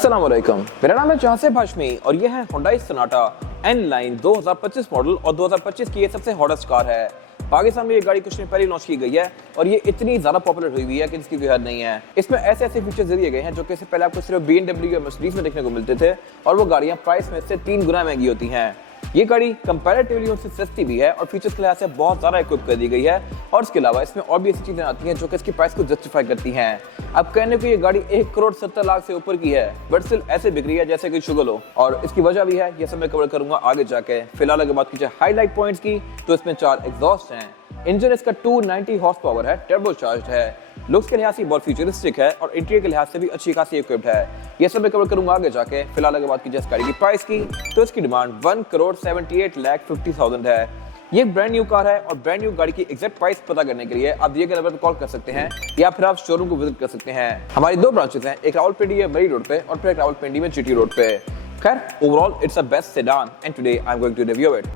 अस्सलाम वालेकुम, मेरा नाम है जहासिब हाशमी और ये है Hyundai Sonata N Line 2025 model और 2025 की ये सबसे हॉटेस्ट कार है। पाकिस्तान में ये गाड़ी कुछ दिन पहले लॉन्च की गई है और ये इतनी ज्यादा पॉपुलर हुई है कि इसकी कोई हद नहीं है। इसमें ऐसे ऐसे फीचर्स दिए गए हैं जो कि इससे पहले आपको सिर्फ BMW या Mercedes में देखने को मिलते थे और वो गाड़ियां प्राइस में से 3 गुना महंगी होती हैं। ये गाड़ी कंपैरेटिवली उनसे सस्ती भी है और फीचर्स के लिहाज से बहुत ज़्यादा इक्विप कर दी गई है और इसके अलावा इसमें और भी ऐसी चीज़ें आती हैं जो कि इसकी प्राइस को जस्टिफाई करती हैं। अब कहने को ये गाड़ी 1,70,00,000 से ऊपर की है बट स्टिल ऐसे बिक रही है जैसे कोई शुगर हो और इसकी वजह भी है, ये सब मैं कवर करूंगा आगे जाके। फिलहाल अगर बात कीजिए हाईलाइट पॉइंट्स की तो इसमें 4 एग्जॉस्ट हैं। इंजन इसका 290 हॉर्स पावर है, टर्बो चार्ज है। लुक्स के लिहाज से बहुत फ्यूचरिस्टिक है और इंटीरियर के लिहाज से भी अच्छी खासी इक्विप्ड है। ये सब मैं कवर करूंगा आगे जाके। फिलहाल अगर बात कीजिए इस गाड़ी की प्राइस की तो इसकी डिमांड 1,78,50,000 है। ये ब्रांड न्यू कार है और ब्रांड न्यू गाड़ी की एग्जैक्ट प्राइस पता करने के लिए आप दिए गए नंबर पर कॉल कर सकते हैं या फिर आप शोरूम को विजिट कर सकते हैं। हमारी 2 ब्रांचेस हैं, एक रावलपिंडी है बड़ी रोड पे और फिर एक रावलपिंडी में GT रोड पे। खैर overall it's a best sedan and today I am going to review it.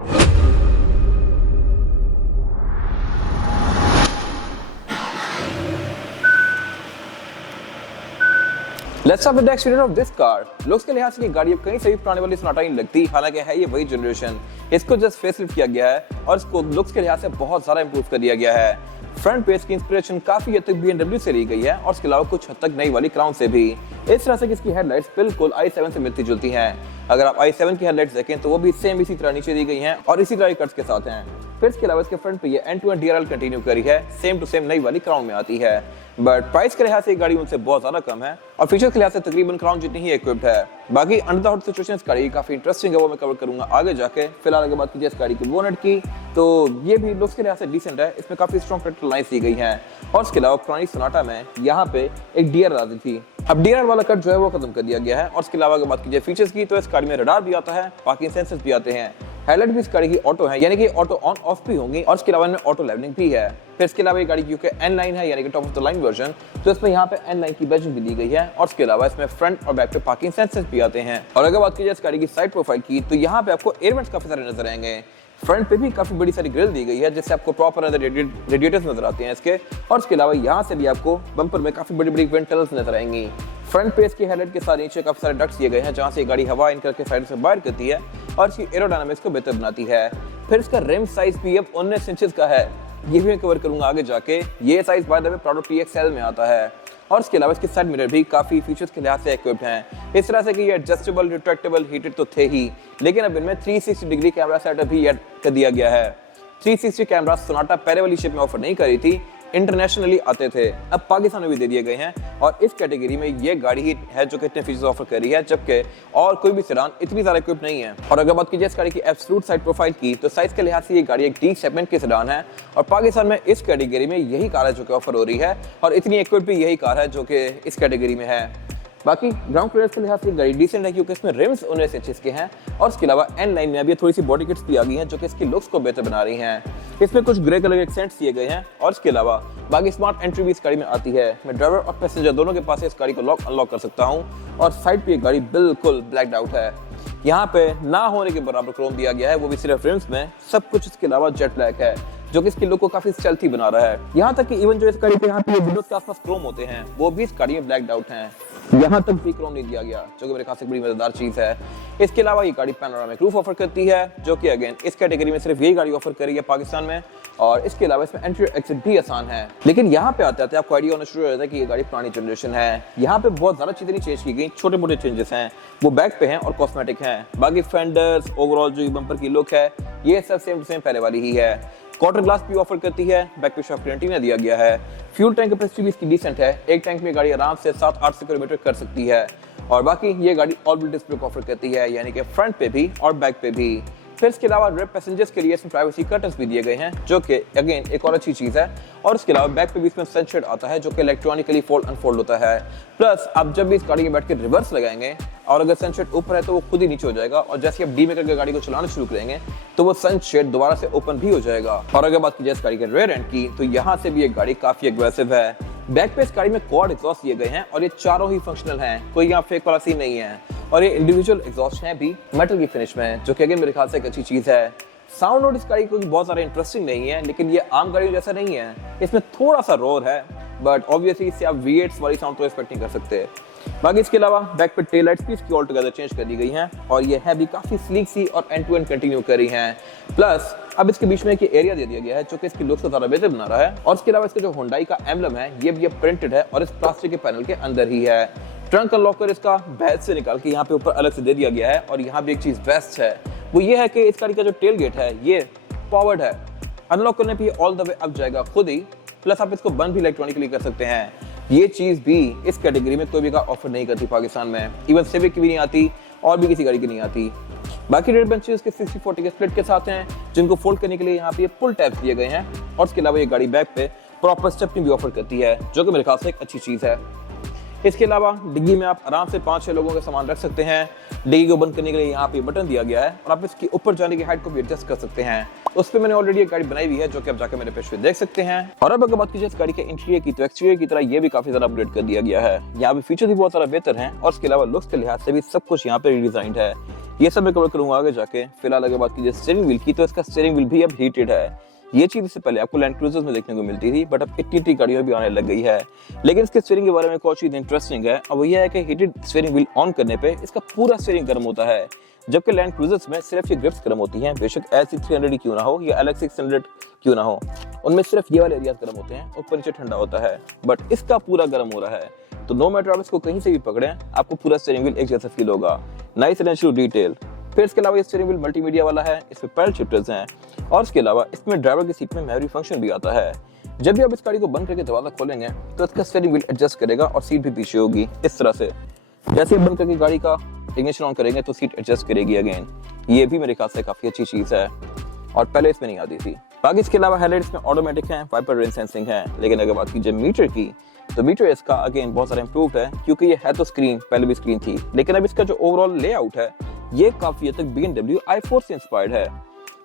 Let's start with the exterior of this car. Looks के लिहाज से ये गाड़ी अब कहीं से भी पुराने वाली सोनाटा नहीं लगती, हालांकि है ये वही जनरेशन। इसको जस्ट फेसलिफ्ट किया गया है और इसको लुक्स के लिहाज से बहुत ज्यादा इंप्रूव कर दिया गया है। फ्रंट पेज की इंस्पिरेशन काफी हद तक BMW से ली गई है और इसके अलावा कुछ हद तक नई वाली क्राउन से भी। इस तरह से इसकी हेडलाइट्स बिल्कुल i7 से मिलती जुलती हैं। अगर आप i7 की हेडलाइट्स देखें तो वो भी सेम इसी तरह नीचे दी गई हैं और इसी तरह कट्स के साथ हैं। फिर इसके अलावा इसके फ्रंट पे ये एंड-टू-एंड DRL कंटिन्यू करी है, सेम टू सेम नई वाली क्राउन में आती है। बट प्राइस के लिहाज से गाड़ी उनसे बहुत ज्यादा कम है और फीचर्स के लिहाज से तकरीबन क्राउन जितनी ही इक्विप्ड है। बाकी अंडर द हुड सिचुएशन इस गाड़ी काफी इंटरेस्टिंग है, वो मैं कवर करूंगा आगे जाके। फिलहाल अगर बात कीजिए इस गाड़ी की बोनेट की तो ये भी लुक्स के लिहाज से डिसेंट है। इसमें काफी स्ट्रॉन्ग करेक्टर लाइन्स दी गई हैं और इसके अलावा पुरानी सोनाटा में यहाँ पे एक DRL आती थी, अब DRL वाला कट जो है वो खत्म कर दिया गया है। और इसके अलावा अगर बात कीजिए फीचर्स की तो इस गाड़ी में रडार भी आता है, पार्किंग सेंसर्स भी आते हैं। हेडलाइट भी इस गाड़ी की ऑटो है, यानी कि ऑटो ऑन ऑफ भी होंगी और इसके अलावा इनमें ऑटो लेवलिंग भी है। फिर इसके अलावा ये गाड़ी क्योंकि N लाइन है यानी कि top of the line version, तो इसमें यहाँ पे N लाइन की बैजिंग भी दी गई है और इसके अलावा इसमें फ्रंट और बैक पे पार्किंग सेंसर्स भी आते हैं। और अगर बात कीजिए इस गाड़ी की साइड प्रोफाइल की तो यहाँ पे आपको एयर वेंट्स काफी सारे नजर आएंगे। फ्रंट पे भी काफी बड़ी सारी ग्रिल दी गई है जिससे आपको प्रॉपर रेडिएटर्स नजर आते हैं इसके। और इसके अलावा यहाँ से भी आपको बम्पर में काफी बड़ी बड़ी वेंट टनल्स नजर आएंगी। फ्रंट पेज की हेडलाइट के साथ नीचे काफी सारे डक्ट्स दिए गए हैं जहां से ये गाड़ी हवा इन करके साइड से बाहर करती है और इसकी एरोडायनामिक्स को बेहतर बनाती है। फिर इसका रिम साइज भी अब 19 इंचेस का है, ये भी मैं कवर करूंगा आगे जाके। ये size bye the way Prado TXL में आता है और इसके अलावा इसके साइड मिरर भी काफी फीचर्स के लिहाज से इक्विप्ड हैं। इस तरह से कि ये एडजस्टेबल, रिट्रैक्टेबल, हीटेड तो थे ही, लेकिन अब इनमें 360 डिग्री कैमरा सेटअप भी ऐड कर दिया गया है। 360 कैमरा सोनाटा पहले वाली शेप में ऑफर नहीं करी थी, इंटरनेशनली आते थे, अब पाकिस्तान में भी दे दिए गए हैं और इस कैटेगरी में ये गाड़ी ही है जो कि इतने फीचर्स ऑफर कर रही है, जबकि और कोई भी सेडान इतनी ज्यादा इक्विप नहीं है। और अगर बात कीजिए इस गाड़ी की एब्सोल्यूट साइड प्रोफाइल की तो साइज के लिहाज से ये गाड़ी एक D सेगमेंट की सेडान है और पाकिस्तान में इस कैटेगरी में यही कार है जो कि ऑफर हो रही है और इतनी इक्विप भी यही कार है जो कि इस कैटेगरी में है। बाकी ग्राउंड क्लियरेंस के लिहाज से गाड़ी डिसेंट है क्योंकि इसमें रिम्स 19 इंचेस के हैं और इसके अलावा N लाइन में अभी थोड़ी सी बॉडी किट्स भी आ गई हैं जो कि इसकी लुक्स को बेहतर बना रही हैं। इसमें कुछ ग्रे कलर के एक्सेंट्स दिए गए हैं और इसके अलावा बाकी स्मार्ट एंट्री भी इस गाड़ी में आती है। मैं ड्राइवर और पैसेंजर दोनों के पास इस गाड़ी को लॉक अनलॉक कर सकता हूँ और साइड पे ये गाड़ी बिल्कुल ब्लैक्ड आउट है। यहाँ पे ना होने के बराबर क्रोम दिया गया है, वो भी सिर्फ रिम्स में। सब कुछ इसके अलावा जेट ब्लैक है जो कि इसकी लुक को काफी स्टेल्थी बना रहा है। यहाँ तक कि इवन जो इस गाड़ी पे यहाँ पे विंडोज के आसपास क्रोम होते हैं वो भी इस गाड़ी में ब्लैक्ड आउट हैं। यहाँ तक भी क्रोम नहीं दिया गया जो कि मेरे ख्याल से बड़ी मजेदार चीज है। इसके अलावा ये गाड़ी पैनोरामिक रूफ ऑफर करती है जो कि अगेन इस कैटेगरी में सिर्फ यही गाड़ी ऑफर कर रही है पाकिस्तान में। और इसके अलावा इसमें एंट्री एग्जिट भी आसान है। लेकिन यहाँ पे आते आते आपको आइडिया होना शुरू हो जाता है कि ये गाड़ी पुरानी जनरेशन है। यहाँ पे बहुत ज्यादा चीजें नहीं चेंज की गई, छोटे मोटे चेंजेस हैं, वो बैक पे हैं और कॉस्मेटिक हैं। बाकी फेंडर्स, ओवरऑल जो बम्पर की लुक है ये सब सेम टू सेम पहले वाली ही है। क्वार्टर ग्लास भी ऑफर करती है, बैक पे शॉक एंटीना दिया गया है। फ्यूल टैंक कैपेसिटी भी इसकी डिसेंट है, एक टैंक में गाड़ी आराम से 7-8 किलोमीटर कर सकती है। और बाकी ये गाड़ी all wheel disc brake offer करती है, यानी कि फ्रंट पे भी और बैक पे भी। फिर इसके अलावा रेप पैसेंजर्स के लिए इसमें प्राइवेसी कर्टन्स भी दिए गए हैं जो कि अगेन एक और अच्छी चीज है। और इसके अलावा बैक पे भी इसमें सनशेड आता है जो कि इलेक्ट्रॉनिकली फोल्ड अनफोल्ड होता है। प्लस आप जब भी इस गाड़ी में बैठ के रिवर्स लगाएंगे और अगर सनशेड ऊपर है तो वो खुद ही नीचे हो जाएगा और जैसे आप डी में करके गाड़ी को चलाना शुरू करेंगे तो वो सनशेड दोबारा से ओपन भी हो जाएगा। और अगर बात कीजिए इस गाड़ी के रेयर एंड की तो यहाँ से भी एक गाड़ी काफी एग्रेसिव है। बैक पे इस गाड़ी में क्वाड एग्जॉस्ट दिए गए हैं और ये चारों ही फंक्शनल हैं, कोई यहाँ फेक वाला सीन नहीं है। और ये इंडिविजुअल एग्जॉस्ट हैं भी मेटल की फिनिश में जो कि अगेन मेरे ख्याल से एक अच्छी चीज है। साउंड नोट इस गाड़ी को बहुत ज्यादा इंटरेस्टिंग नहीं है, लेकिन ये आम गाड़ियों जैसा नहीं है, इसमें थोड़ा सा रोर है बट ऑब्वियसली इससे आप V8 वाली साउंड तो एक्सपेक्ट नहीं कर सकते। बाकी इसके अलावा बैक पे टेल लाइट्स भी इसकी ऑल टुगेदर चेंज कर दी गई हैं और ये है भी काफी स्लीक सी और एंड टू एंड कंटिन्यू कर रही हैं। प्लस अब इसके बीच में एक एरिया दे दिया गया है जो कि इसकी लुक्स को ज्यादा बेहतर बना रहा है। और इसके अलावा इसका जो हुंडई का एम्बलम है ये भी प्रिंटेड है और इस प्लास्टिक के पैनल के अंदर ही है। ट्रंक अनलॉकर इसका बैग से निकाल के यहाँ पे ऊपर अलग से दे दिया गया है। और यहाँ भी एक चीज बेस्ट है वो ये है कि इस गाड़ी का जो टेल गेट है ये पावर्ड है। अनलॉक करने पे ऑल द वे अप जाएगा खुद ही। प्लस आप इसको बंद भी इलेक्ट्रॉनिकली कर सकते हैं। ये चीज भी इस कैटेगरी में कोई भी ऑफर नहीं करती पाकिस्तान में। इवन सिविक की भी नहीं आती और भी किसी गाड़ी की नहीं आती। बाकी रेड बेंचेस के 60-40 के स्प्लिट के साथ हैं जिनको फोल्ड करने के लिए यहाँ पे पुल टैब्स दिए गए हैं। और इसके अलावा ये गाड़ी बैक पे प्रॉपर स्टेपनी भी ऑफर करती है जो कि मेरे ख्याल से एक अच्छी चीज है। इसके अलावा डिग्गी में आप आराम से 5-6 लोगों का सामान रख सकते हैं। डिग्गी को बंद करने के लिए यहाँ पे बटन दिया गया है और आप इसकी ऊपर जाने की हाइट को भी एडजस्ट कर सकते हैं। उस पर मैंने ऑलरेडी एक गाड़ी बनाई हुई है जो कि आप जाकर मेरे पेज पे देख सकते हैं। और अब अगर बात कीजिए इस गाड़ी के इंटीरियर की तो एक्सटीरियर की तरह ये भी काफी ज्यादा अपग्रेड कर दिया गया है। यहाँ पे फीचर भी बहुत सारा बेहतर है और इसके अलावा लुक्स के लिहाज से भी सब कुछ यहाँ पे रिडिजाइंड है। ये सब मैं कवर करूंगा आगे जाके। फिलहाल अगर बात कीजिए स्टीयरिंग व्हील की तो इसका स्टीयरिंग व्हील भी अब हीटेड है। ये चीज इससे पहले आपको लैंड क्रूजर्स में देखने को मिलती थी बट अब इतनी गाड़ियों में भी आने लग गई है। लेकिन इसके स्टीयरिंग के बारे में एक और चीज इंटरेस्टिंग है और वो ये है कि हीटेड स्टीयरिंग व्हील ऑन करने पे इसका पूरा स्टीयरिंग गर्म होता है जबकि लैंड क्रूजर्स में सिर्फ ये ग्रिप्स गर्म होती हैं। बेशक LC300 क्यों ना हो या LX600 क्यों ना हो उनमें सिर्फ ये वाले एरियाज गर्म होते हैं ऊपर नीचे ठंडा होता है बट इसका पूरा गर्म हो रहा है। तो नो मैटर आप इसको कहीं से भी पकड़े आपको पूरा स्टीयरिंग व्हील एक जैसा फील होगा। Nice and detail. फिर इसके अलावा ये स्टीयरिंग व्हील मल्टीमीडिया वाला है। इसमें पैडल शिफ्टर्स हैं और इसके अलावा इसमें ड्राइवर की सीट में मेमोरी फंक्शन भी आता है। जब भी आप इस गाड़ी को बंद करके दरवाजा खोलेंगे तो इसका स्टीयरिंग व्हील एडजस्ट करेगा और सीट भी पीछे होगी इस तरह से। जैसे बंद करके गाड़ी का इग्निशन ऑन करेंगे तो सीट एडजस्ट करेगी अगेन। ये भी मेरे ख्याल से काफी अच्छी चीज है और पहले इसमें नहीं आती थी। बाकी इसके अलावा हेडलाइट्स में ऑटोमेटिक है, वाइपर रेन सेंसिंग है। लेकिन अगर बात कीजिए मीटर की तो मीटर इसका अगेन बहुत सारा इंप्रूव्ड है क्योंकि ये है तो स्क्रीन पहले भी स्क्रीन थी लेकिन अब इसका जो ओवरऑल लेआउट है ये काफी हद तक BMW i4 से इंस्पायर्ड है।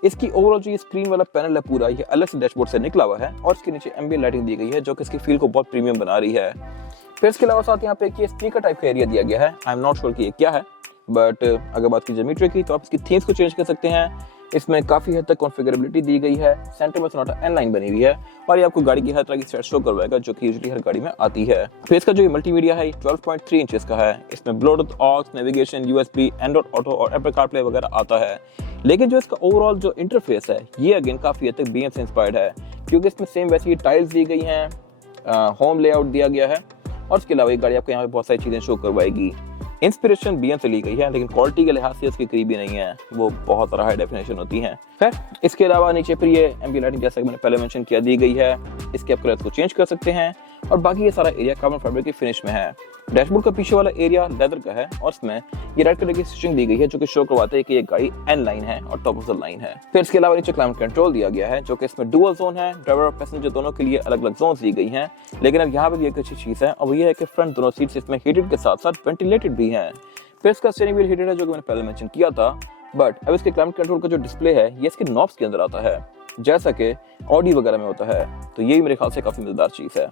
इसकी ओवरऑल जो ये स्क्रीन वाला पैनल है पूरा ये अलग से डैशबोर्ड से निकला हुआ है और इसके नीचे एम्बिएंट लाइटिंग दी गई है जो कि इसकी फील को बहुत प्रीमियम बना रही है। फिर इसके अलावा साथ यहाँ पे एक स्पीकर टाइप का एरिया दिया गया है। आई एम नॉट श्योर कि ये क्या है बट अगर बात कीजिए मीटर की तो आप इसकी थीम्स को चेंज कर सकते हैं। इसमें काफी हद तक कॉन्फ़िगरेबिलिटी दी गई है। सेंटर में सोनाटा N-line बनी हुई है और ये आपको गाड़ी की हर तरह की सेट शो करवाएगा जो कि यूजुअली हर गाड़ी में आती है। फिर इसका जो मल्टीमीडिया है 12.3 इंचेस का है। इसमें Bluetooth, aux, navigation, USB, Android Auto और एप्पल कारप्ले वगैरह आता है। लेकिन जो इसका ओवरऑल जो इंटरफेस है ये अगेन काफी हद तक BM से इंस्पायर्ड है क्योंकि इसमें सेम वैसी टाइल्स दी गई हैं, होम लेआउट दिया गया है और इसके अलावा ये गाड़ी आपको यहाँ पे बहुत सारी चीजें शो करवाएगी। इंस्पिरेशन BM से ली गई है लेकिन क्वालिटी के लिहाज से उसकी करीबी नहीं है, वो बहुत सारा हाई डेफिनेशन होती है। खैर इसके अलावा नीचे पर ये एम्बिएंट लाइटिंग जैसा कि मैंने पहले मेंशन किया दी गई है। इसके आप कलर्स को चेंज कर सकते हैं और बाकी ये सारा एरिया कार्बन फाइबर की फिनिश में है। डैशबोर्ड का पीछे वाला एरिया लेदर का है और इसमें ये रेड कलर की स्टिचिंग दी गई है जो कि शो करवाता है कि ये गाड़ी N-line है और टॉप ऑफ द लाइन है। फिर इसके अलावा नीचे क्लाइमेट कंट्रोल दिया गया है जो कि इसमें डुअल जोन है। ड्राइवर और पैसेंजर दोनों के लिए अलग अलग जोन दी गई हैं। लेकिन अब यहाँ पे भी एक अच्छी चीज है और वो ये है कि फ्रंट दोनों सीट्स इसमें हीटेड के साथ साथ वेंटिलेटेड भी हैं। फिर इसका स्टीयरिंग व्हील हीटेड है जो कि मैंने पहले मेंशन किया था बट अब इसके क्लाइमेट कंट्रोल का जो डिस्प्ले है ये इसके नॉब्स के अंदर आता है जैसा कि ऑडी वगैरह में होता है। तो ये भी मेरे ख्याल से काफी मजेदार चीज है।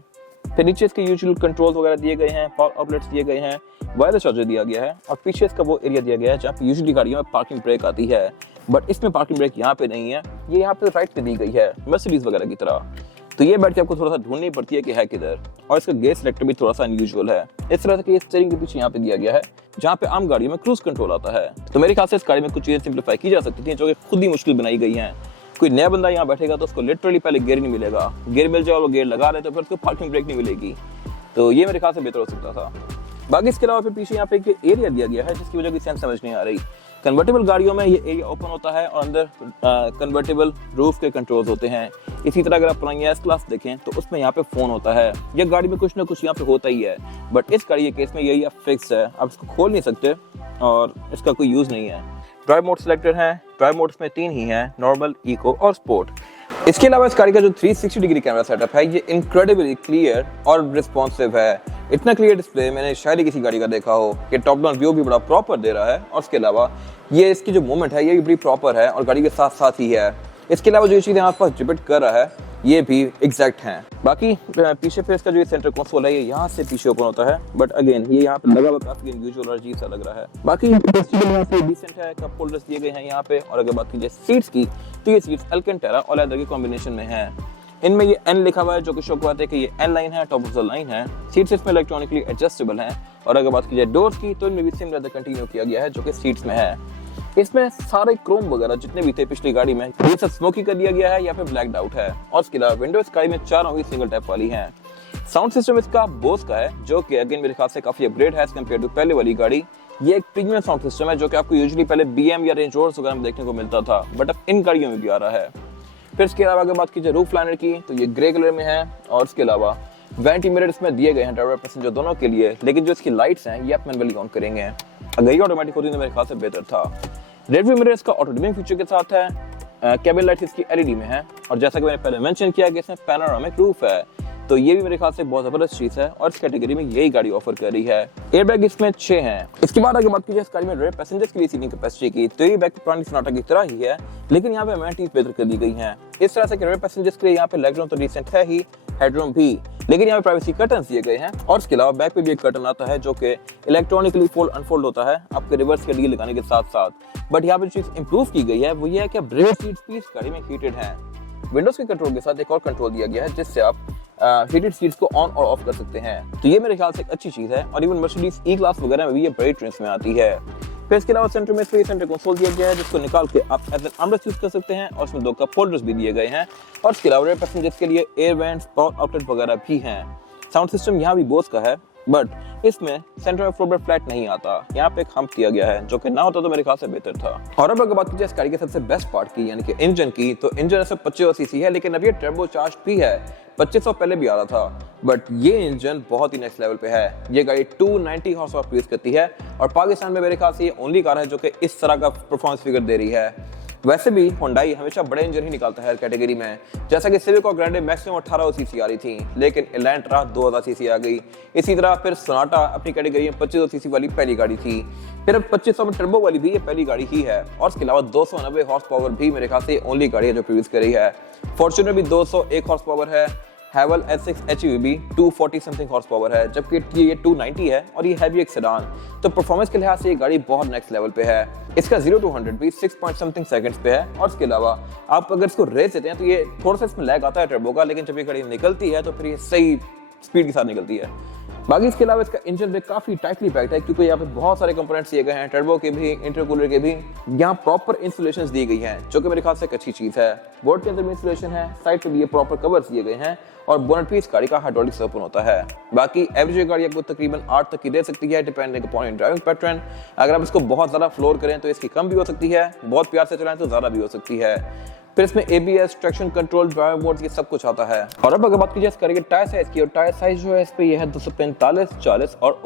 फिर नीचे इसके यूजुअल कंट्रोल्स वगैरह दिए गए हैं, पावर आउटलेट्स दिए गए हैं, वायरलेस चार्जर दिया गया है और पीछे इसका वो एरिया दिया गया है जहाँ पे यूजुअली गाड़ियों में पार्किंग ब्रेक आती है बट इसमें पार्किंग ब्रेक यहाँ पे नहीं है, ये यहाँ पे राइट पे दी गई है मर्सिडीज वगैरह की तरह। तो ये बैठ के आपको थोड़ा सा ढूंढनी पड़ती है कि है किधर। और इसका गेयर सिलेक्टर भी थोड़ा सा अनयूजुअल है। इस तरह से स्टीयरिंग के पीछे यहाँ पे दिया गया है जहाँ पे आम गाड़ियों में क्रूज कंट्रोल आता है। तो मेरे ख्याल से इस गाड़ी में कुछ चीजें सिंप्लीफाई की जा सकती थी जो कि खुद ही मुश्किल बनाई गई हैं। कोई नया बंदा यहाँ बैठेगा तो उसको लिटरली पहले गियर नहीं मिलेगा, गियर मिल जाए वो गियर लगा रहे तो फिर उसको पार्किंग ब्रेक नहीं मिलेगी। तो ये मेरे ख्याल से बेहतर हो सकता था। बाकी इसके अलावा फिर पीछे यहाँ पे एक एरिया दिया गया है जिसकी वजह की सेंस समझ नहीं आ रही। कन्वर्टेबल गाड़ियों में ये एरिया ओपन होता है और अंदर कन्वर्टेबल रूफ के कंट्रोल्स होते हैं। इसी तरह अगर आप पुरानी एस क्लास देखें तो उसमें यहाँ पे फोन होता है। ये गाड़ी में कुछ ना कुछ यहाँ पे होता ही है बट इस गाड़ी के केस में यही फिक्स है, आप इसको खोल नहीं सकते और इसका कोई यूज नहीं है। ड्राइव मोड सिलेक्टेड है। ड्राइव मोड्स में 3 ही हैं, नॉर्मल, इको और स्पोर्ट। इसके अलावा इस गाड़ी का जो 360 डिग्री कैमरा सेटअप है ये इनक्रेडिबली क्लियर और रिस्पॉन्सिव है। इतना क्लियर डिस्प्ले मैंने शायद ही किसी गाड़ी का देखा हो। ये टॉप डाउन व्यू भी बड़ा प्रॉपर दे रहा है और इसके अलावा ये इसकी जो मूवमेंट है ये भी बड़ी प्रॉपर है और गाड़ी के साथ साथ ही है। इसके अलावा जो चीज़ें आसपास डिपेक्ट कर रहा है ये भी एग्जैक्ट हैं। बाकी पीछे पे इसका जो सेंटर कंसोल है ये यहाँ से पीछे ओपन होता है बट अगेन ये यहाँ पे लगा हुआ काफी अनयूजुअल और अजीब सा लग रहा है। बाकी यहाँ पे डिसेंट है, कप होल्डर्स दिए गए हैं यहाँ पे। और अगर बात कीजिए सीट्स की तो ये सीट्स अल्केंटेरा और लेदर के कॉम्बिनेशन में है इनमें ये N लिखा हुआ है जो कि शो करवाता है कि ये N लाइन है, टॉप ऑफ द लाइन है। सीट्स इसमें इलेक्ट्रॉनिकली एडजस्टेबल हैं। और अगर बात की जाए डोर्स की तो इनमें भी सेम लेदर कंटिन्यू किया गया है जो कि सीट्स में है। इसमें सारे क्रोम वगैरह जितने भी थे पिछली गाड़ी में ये सब स्मोकी कर दिया गया है या फिर ब्लैक्ड आउट है। और इसके अलावा विंडोज गाड़ी में चारों ही सिंगल टैप वाली हैं। साउंड सिस्टम इसका बोस का है जो कि अगेन मेरे ख्याल से काफी अपग्रेड है कंपेयर टू पहले वाली गाड़ी। ये एक प्रीमियम साउंड सिस्टम है जो कि आपको यूजुअली पहले BM या रेंज रोवर्स वगैरह में देखने को मिलता था, बट अब इन गाड़ियों में भी आ रहा है। फिर इसके अलावा अगर बात की जाए रूफ लाइनर की तो ये ग्रे कलर में है। और इसके अलावा वैनिटी मिरर इसमें दिए गए हैं ड्राइवर पैसेंजर दोनों के लिए, लेकिन जो इसकी लाइट्स हैं ये आप मैनुअली ऑन करेंगे। अगर ये ऑटोमेटिक होती तो मेरे ख्याल से बेहतर था। रेयर व्यू मिरर इसका ऑटो डिमिंग फीचर के साथ है। केबिन लाइट इसकी LED में है। और जैसा कि मैंने पहले मेंशन किया कि इसमें पैनोरामिक रूफ है, तो ये भी मेरे ख्याल से बहुत जबरदस्त चीज है और इस कैटेगरी में यही गाड़ी ऑफर कर रही है। एयरबैग इसमें 6 हैं। इसके बाद अगर बात की जाए इस गाड़ी में रेयर पैसेंजर्स के लिए सीटिंग कैपेसिटी की तो ये बैक पुरानी सोनाटा की तरह ही है, लेकिन यहाँ पे अमेनिटीज बेहतर कर दी गई हैं। इस तरह से रेयर पैसेंजर्स के लिए यहाँ पे लेग रूम तो डिसेंट है ही, हेडरूम भी, लेकिन यहाँ पे प्राइवेसी कर्टन्स दिए गए हैं। और इसके अलावा बैक पे भी एक कर्टन आता है जो कि इलेक्ट्रॉनिकली फोल्ड अनफोल्ड होता है आपके रिवर्स के लिए लगाने के साथ साथ। बट यहाँ पे चीज इंप्रूव की गई है वो ये है कि अब रेयर सीट्स भी इस गाड़ी में हीटेड हैं। विंडोज के कंट्रोल के साथ एक और कंट्रोल दिया गया है जिससे आप हीटेड सीट्स को ऑन और ऑफ कर सकते हैं, तो ये मेरे ख्याल से एक अच्छी चीज है। और इवन मर्सिडीज E क्लास वगैरह में भी ये बड़ी ट्रेंड्स में आती है। फिर इसके अलावा सेंटर में सेंटर कंसोल दिया गया है जिसको निकाल के आप एज एन आर्मरेस्ट यूज कर सकते हैं और उसमें 2 कप होल्डर्स भी दिए गए हैं। और इसके अलावा रेयर पैसेंजर्स के लिए एयर वेंट्स, पावर आउटलेट वगैरह भी हैं। साउंड सिस्टम यहाँ भी बोस का है, बट इसमें सेंटर में फ्लोर फ्लैट नहीं आता, यहाँ पे एक हम्प दिया गया है जो कि ना होता तो मेरे ख्याल से बेहतर था। और अब अगर बात की जाए इस गाड़ी के सबसे बेस्ट पार्ट की यानी कि इंजन की, तो इंजन ऐसे 2500 सीसी है, लेकिन अब ये टर्बो चार्ज भी है। 2500 पहले भी आ रहा था, बट ये इंजन बहुत ही नेक्स्ट लेवल पे है। ये गाड़ी 290 हॉर्स पावर प्रोड्यूस करती है और पाकिस्तान में मेरे ख्याल से ये ओनली कार है जो कि इस तरह का परफॉर्मेंस फिगर दे रही है। वैसे भी होंडाई हमेशा बड़े इंजन ही निकालता है हर कैटेगरी में, जैसा कि सिविक और ग्रैंडे मैक्सिमम 1800 सीसी आ रही थी, लेकिन एलेंट्रा 2000 सीसी आ गई। इसी तरह फिर सोनाटा अपनी कैटेगरी में 2500 सीसी वाली पहली गाड़ी थी। फिर अब 2500 में टर्बो वाली भी ये पहली गाड़ी ही है। और इसके अलावा 290 हॉर्स पावर भी मेरे ख्याल से ओनली गाड़ी है जो प्रोड्यूस कर रही है। फॉर्च्यूनर भी 201 हॉर्स पावर है। हैवल S6 HEV भी 240 समथिंग हॉर्स पावर है, जबकि ये 290 है और ये है भी एक सेडान। तो परफॉर्मेंस के लिहाज से ये गाड़ी बहुत नेक्स्ट लेवल पे है। इसका 0 to 100 भी 6 पॉइंट समथिंग सेकंड्स पे है। और इसके अलावा आप अगर इसको रेस देते हैं तो ये थोड़ा सा इसमें लैग आता है टर्बो का, लेकिन जब ये गाड़ी निकलती है तो फिर ये सही स्पीड के साथ निकलती है। बाकी इसके अलावा इसका इंजन भी काफी टाइटली पैक्ड है क्योंकि यहाँ पे बहुत सारे कंपोनेंट्स दिए गए हैं, टर्बो के भी, इंटरकूलर के भी। यहाँ प्रॉपर इंसुलेशंस दी गई हैं जो कि मेरे ख्याल से एक अच्छी चीज है। बोर्ड के अंदर भी इंसुलेशन है, साइड पे भी ये प्रॉपर कवर्स दिए गए हैं और बोनट भी इस गाड़ी का हाइड्रोलिक ओपन होता है। बाकी एवरेज गाड़ी आपको तकरीबन 8 तक की दे सकती है डिपेंडिंग अपॉन ड्राइविंग पैटर्न। अगर आप इसको बहुत ज्यादा फ्लोर करें तो इसकी कम भी हो सकती है, बहुत प्यार से चलाएं तो ज्यादा भी हो सकती है। फिर इसमें ABS, traction control, driver modes ये सब कुछ आता है। और अब अगर बात की जाए इस गाड़ी के टायर साइज की, और टायर साइज जो है इस पे ये है 245, 40 और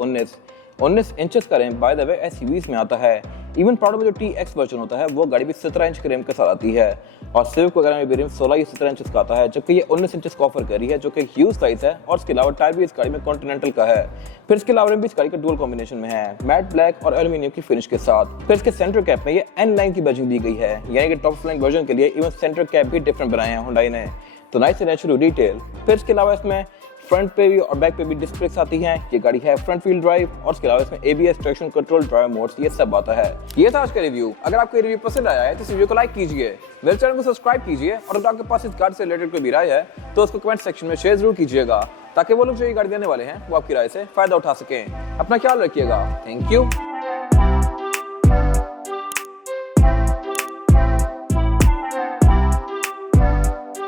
19 इंचेस का rim by the way SUVs में आता है। इवन प्राडो में जो TX वर्जन होता है वो गाड़ी भी 17 इंच के रिम के साथ आती है और सिविक वगैरह में भी रिम 16 या 17 इंचेस का आता है, जबकि ये 19 इंचेस का ऑफर कर रही है जो कि एक ह्यूज साइज है। और इसके अलावा टायर भी इस गाड़ी में कॉन्टिनेंटल का है। फिर इसके अलावा रिम भी इस गाड़ी का डुअल कॉम्बिनेशन में है, मैट ब्लैक और एल्यूमिनियम की फिनिश के साथ। फिर इसके सेंटर कैप में ये N लाइन की बैजिंग दी गई है, यानी कि टॉप फ्लैंक वर्जन के लिए इवन सेंटर कैप भी डिफरेंट बनाए हैं होंडाई ने, तो नाइस एंड नेचुरल डिटेल। फिर इसके अलावा इसमें फ्रंट पे भी और बैक पे भी डिस्क ब्रेक्स आती हैं। ये गाड़ी है फ्रंट व्हील ड्राइव और इसके अलावा इसमें ABS, traction control, driver modes ये सब आता है। ये था आज का रिव्यू। अगर आपको ये रिव्यू पसंद आया है तो इस वीडियो को लाइक कीजिए, मेरे चैनल को सब्सक्राइब कीजिए और अगर आपके पास इस गाड़ी से रिलेटेड कोई भी राय है तो उसको कमेंट सेक्शन में शेयर जरूर कीजिएगा, ताकि वो लोग जो ये गाड़ी देने वाले हैं वो आपकी राय से फायदा उठा सकें। अपना ख्याल रखिएगा। Thank you.